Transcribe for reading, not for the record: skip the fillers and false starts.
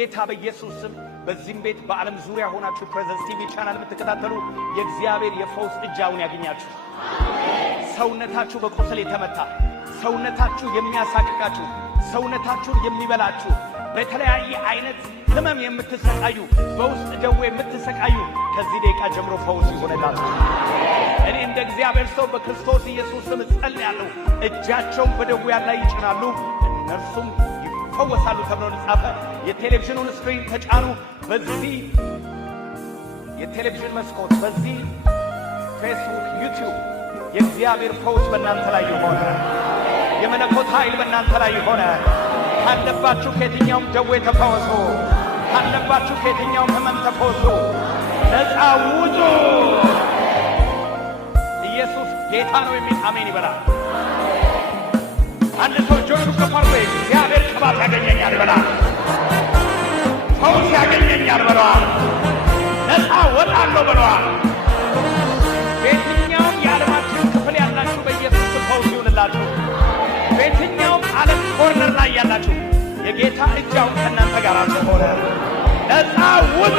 ጌታ በኢየሱስ ስም በዚህም ቤት በዓለም ዙሪያ ሆናችሁ ፕሬዘንስ ቲቪ ቻናል የምትከታተሉ የእግዚአብሔር የፈውስ እጃውን ያገኛችሁ። ሰውነታችሁ በቁስል የተመታ፣ ሰውነታችሁ የሚያሳቅቃችሁ፣ ሰውነታችሁን የሚበላችሁ፣ በተለያየ አይነት ህመም የምትሰቃዩ፣ በውስጥ ደዌ የምትሰቃዩ ከዚህ ደቂቃ ጀምሮ ፈውስ ይሆንላችሁ። እኔ እንደ እግዚአብሔር ሰው በክርስቶስ ኢየሱስ ስም ጸልያለሁ። እጃቸውን በደዌያን ላይ ይጭናሉ፣ እነርሱም ይፈወሳሉ ተብሎ ተጻፈ። የቴሌቪዥኑን ስክሪን ተጫኑ። በዚህ የቴሌቪዥን መስኮት፣ በዚህ ፌስቡክ፣ ዩቲዩብ የእግዚአብሔር ፈውስ በእናንተ ላይ ይሆነ። የመለኮት ኃይል በእናንተ ላይ ይሆነ። ካለባችሁ ከየትኛውም ደዌ ተፈወሱ። ካለባችሁ ከየትኛውም ህመም ተፈወሱ። ነፃ ውጡ። ኢየሱስ ጌታ ነው የሚል አሜን ይበላል። አንድ ሰው እጆቹን ከፍ አድርጎ እግዚአብሔር ቅባት ያገኘኛል ይበላል። ፈውስ ያገኘኛል በለዋል። ነፃ ወጣለሁ በለዋል። በየትኛውም የዓለማችን ክፍል ያላችሁ በኢየሱስ ፈውስ ይሁንላችሁ። በየትኛውም ዓለም ኮርነር ላይ ያላችሁ የጌታ እጅ አሁን ከእናንተ ጋር ሆነ። ነፃ ውጡ።